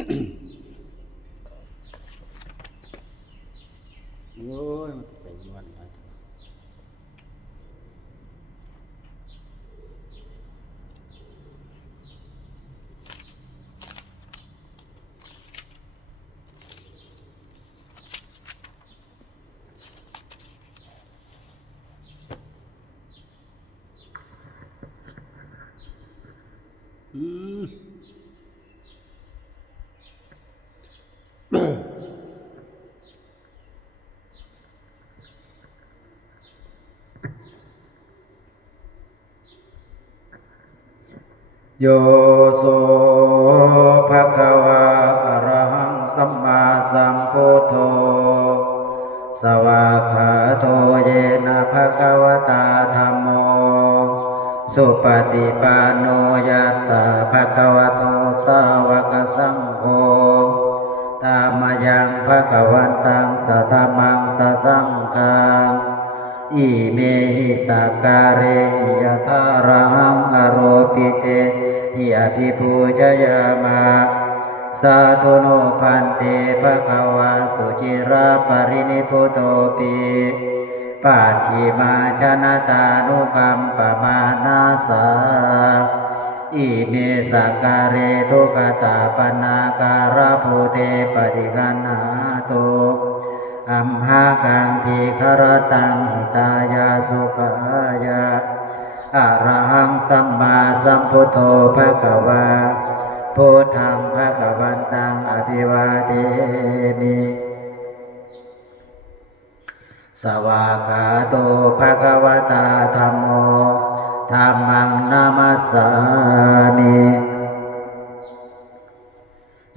Mm-hmm. โยโสภะคะวะอะระหังสัมมาสัมพุทโธ สวาขาโตเยนะภะคะวตาธัมโม สุปฏิปันโนยัสสะภะคะวะโตสาวกสังโฆตามยังภะคะวันตังสัทธมมังตสังฆังอิเมหิสกการิยทารังอโรปิเต หิอภิปูชยามะสาธุโนพันเตภะคะวาสุจิราปรินิพุโตปิปัจฉิมาชนะตานุคัมปมานาสาอิเมสการเรทุกตาปนาการะภูเตปฏิกันหาตุอัมหากังทีครตังหิตายาสุขายาอะระห สัมมาสัมพุทโธภะคะวาพุทธังภะคะวันตังอภิวาเทมิสวากาโตภะคะวตาธัมโมธัมมังนามัสสามิ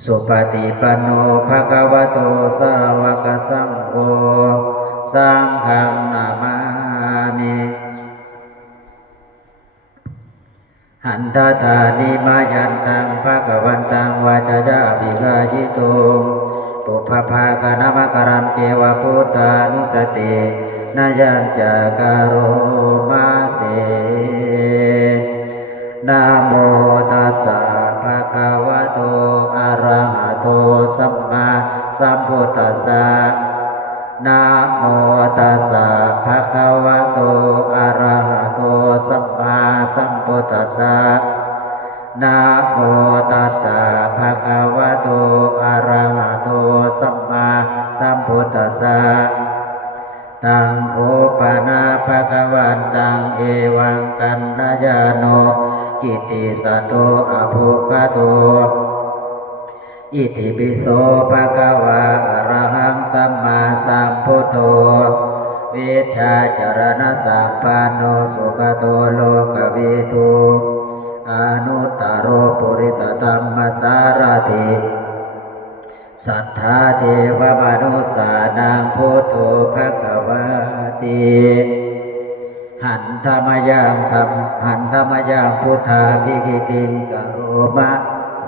สุปฏิปันโนภะคะวะโตสาวกสังโฆสังฆังนามามิ หันทธานิมายันตังภะคะวันตังวาจายาภิกายิโตปุพพภาคณมกรันเจวพุทธานุสตินายัญจากโรมาเสนะโมตัสสะภะคะวะโตอะระหะโตสัมมาสัมพุทธัสสะ นะโมตัสสะภะคะวะโตอะระหะโตสัมมาสัมพุทธัสสะนะโมตัสสะภะคะวะโตอะระหะโตสัมมาสัมพุทธัสสะตังโคปนาภะคะวันตังเอวังกันนายาโนกิติสัตโตอภุคโตอิติปิโสภะคะวะอะระ ชาจารณสัมปันโนสุขโตโลกวิทูอนุตตรโรปุริสธรรมสารติสัทธาเทวมนุสานังพุทโธภะคะวะติหันธรรมยังธรรมหันธรรมยังพุทธาภิกิติงกโรมะเส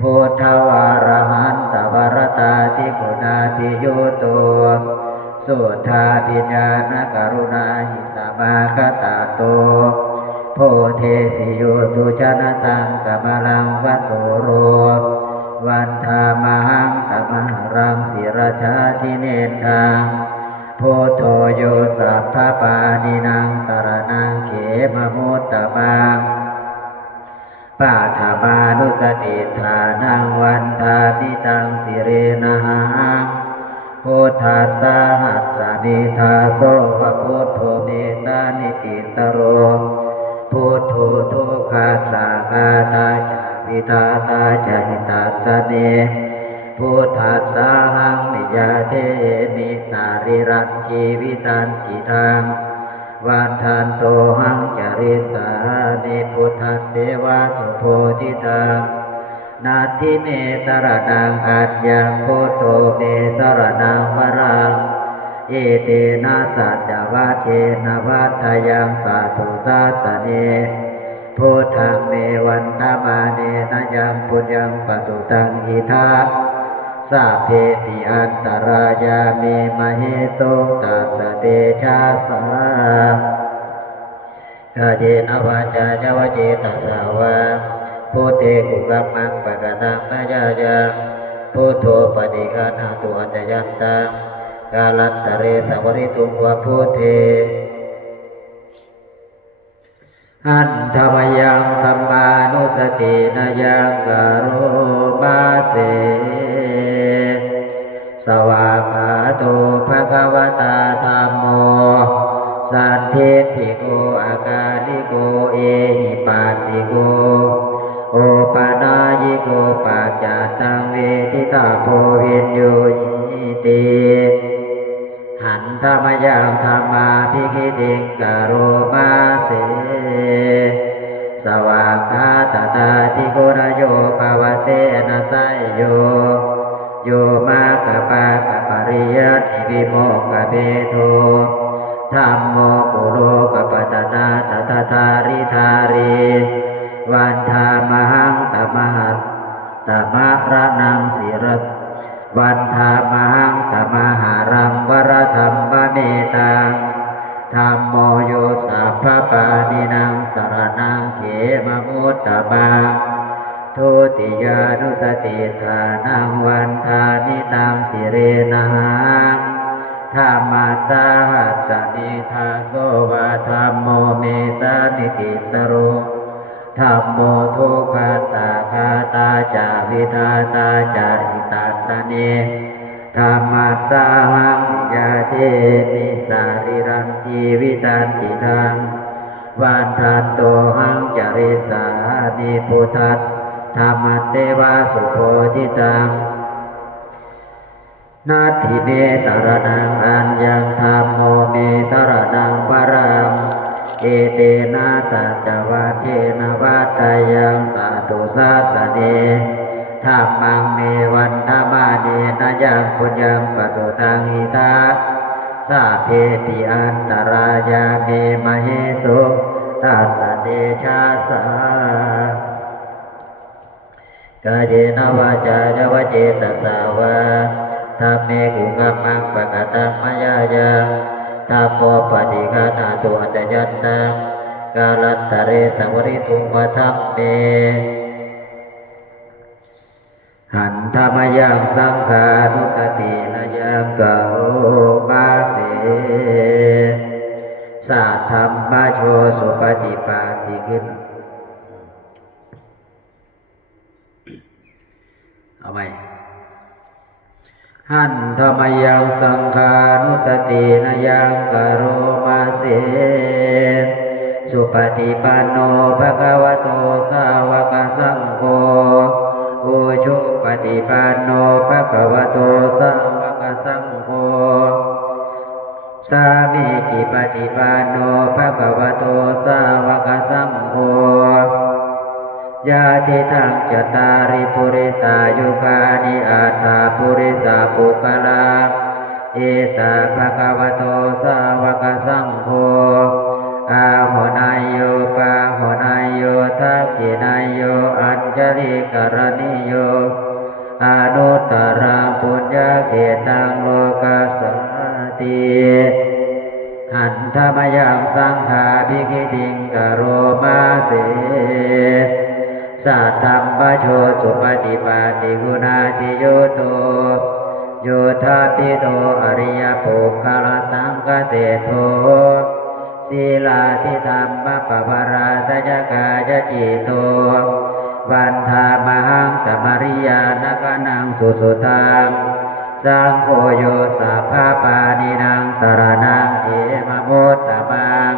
พุทธวารหันตวรตาติกุณาติโยโต สุทธาปิญญาณกรุณาหิสมาคตาโตโพเทสิโยสุจนตังกมลังวัตโสโร วันธามหังตมหรังศิรชาติเนทางโพุทโธโยสัพพปานินังตระนังเขมมุตตมังปาถามานุสติฐานังวันทามิตังสิเรนะหัง พุทธัสสะหัสสะมิทาโสวะพุทโธเมตานิติตโรพุทโธทุกขาสาคาตาจาวิทาตาจาหิตาสเนพุทธัสสะหังนิยาเทมิสาริรันชีวิตันจิทังวันทันโตหังจริสามิพุทธเสวาสุโพธิตัง นาทิเมตระนังอัญญังพุทโธเมสรนังวรังเอเตนะสัจวาเชนะวัฏยังสาธุสาสเนพุทธังเมวันตมาเนนยังปุญญังปสุตังอิทาสาเพติอันตรายาเมมเหตุตัสเตชะสากาเจนะวาจาจวเจตสาวะ พุทเทกุกัมมังปะกะตังมะยายังพุทโธปฏิฆานาตุอัจยันตังกาลันตเรสวริตุงวะพุทเทอันธรรมยังธรรมานุสตินายังกโรมาเสสวากขาโตภะคะวตาธรรมโม สันทิฏฐิโกอากาลิโกเอหิปัสสิโก โอปนายิโกปัจจตังเวทิตาโพวินโยยิติหันธรรมยังธรรมาพิคิติงกโรมาเสสวากขาตตาติโกรโยภาวเตนะไตโย โยมาคปะกะปริยัติวิโมกเบโทธรรมโมกุโลกปตนาตตาทาริธารี วันธามหังตมหัตตมะระนังสิรตวันธามหังตมหารังวรธรรมเมตังธรรมโมโยสัพพปานินังตระนังเขมมุตตมังทุติยานุสติทานังวันทานิตังติเรนังธรรมาสาหัสนิทาโสวาธรรมโมเมสานิกิตโร ธรรมโมทุกขาตาคาตาจาวิทาตาจาหิตาสเนธรรมัสสาหังยาเทมิสาริรันทีวิตันติทังวันทันโตหังจริสานิพุทธัสธรรมเทวาสุโพธิตังนาทิเมตรนังอัญญังธรรมโมเมตรนังวรัง เอเตนะสัจวะเทนะวัตยังสาธุสัสเนธรรมังเมวันธรรมาเนนะยังปุญญังปสุตังหิทาสาเพปิอันตรายาเมมะเหตุตัสสะเตชะสากาเจนวาจาจวเจตสาวาธรรมเมกุกัมมังปะกตังมายายัง ธรรมโมปฏิกานาตุอัจจยันตังกาลันตเรสวริตุงวะธรรมเม หันธรรมยังสังขานุสตินายังกโรมาเสสัทธรรมโชสุปฏิปาติขึ้น หันธรรมยังสังขานุสตินายังกโรมาเสสุปฏิปันโนภะคะวะโตสาวกสังโฆอุชุปฏิปันโนภะคะวะโตสาวกสังโฆสามีจิปฏิปันโนภะคะวะโตสาวกสังโฆยาติทังจตาริปุริตายุคานิอา เอตาภะคะวะโตสาวกสังโฆอาหุนายโยปาหุนายโยทักขินายโยอัญชลิกรณิโยอนุตตรังปุญญาเกตังโลกัสสติหันธรรมยังสังขาภิกิติงกโรมาเสสัทธัมปโชสุปฏิปาติกุณาติโยโต โยธาปิโตอริยปุคลตังกเตโทศีลาทิธรรมปปาราตยกายจิโตวันธามหังตมริยานกนังสุสุตังสังโฆโยสัพพปานินังตระนังเขมมุตตมัง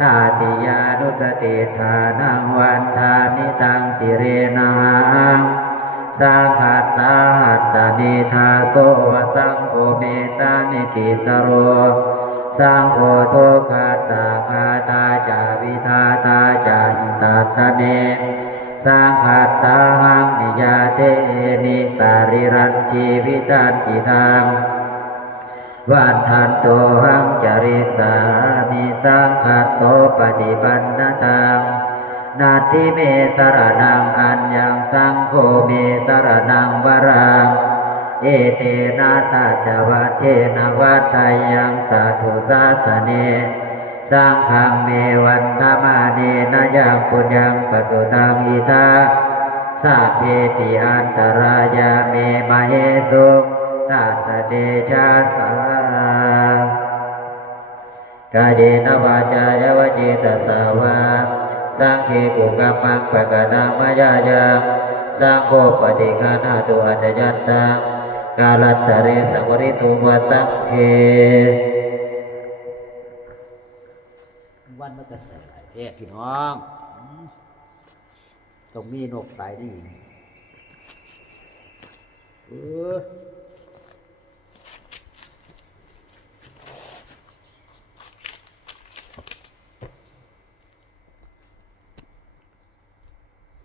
ตาติยานุสติฐานังวันทามิตังติเรนัง สังขัสสาหัสสนิทาโสวสังโฆเมตามิติตโรสังโฆโทคัสสาคาตาจาวิทาตาจาหิตาสเนสังขัสสาหังนิยาเตนิตาริรันชีวิตันจิทังวันทันโตหังจริสามิสังขัสโตปฏิปันนตัง นาทิเมตระนังอัญญังสังโฆเมตระนังวรังเอเตนะตาจวัตเทนวัตยังสาธุสาสเนสร้างขังเมวันธมาเนนะยังปุญญังปสุตังอิทาสาเพปิอันตรายาเมมาเหสุตัสเตชะสากาเยนวาจายวเจตสาวา สังเคกุกัมมังปะกะตังมายายังสังโฆปฏิฆานาตุอัจยันตังกาลันตะเรสังวริตุวัสังเควันมันจะใส่หลายเทพพี่น้องต้องมีนกตายนี่เออ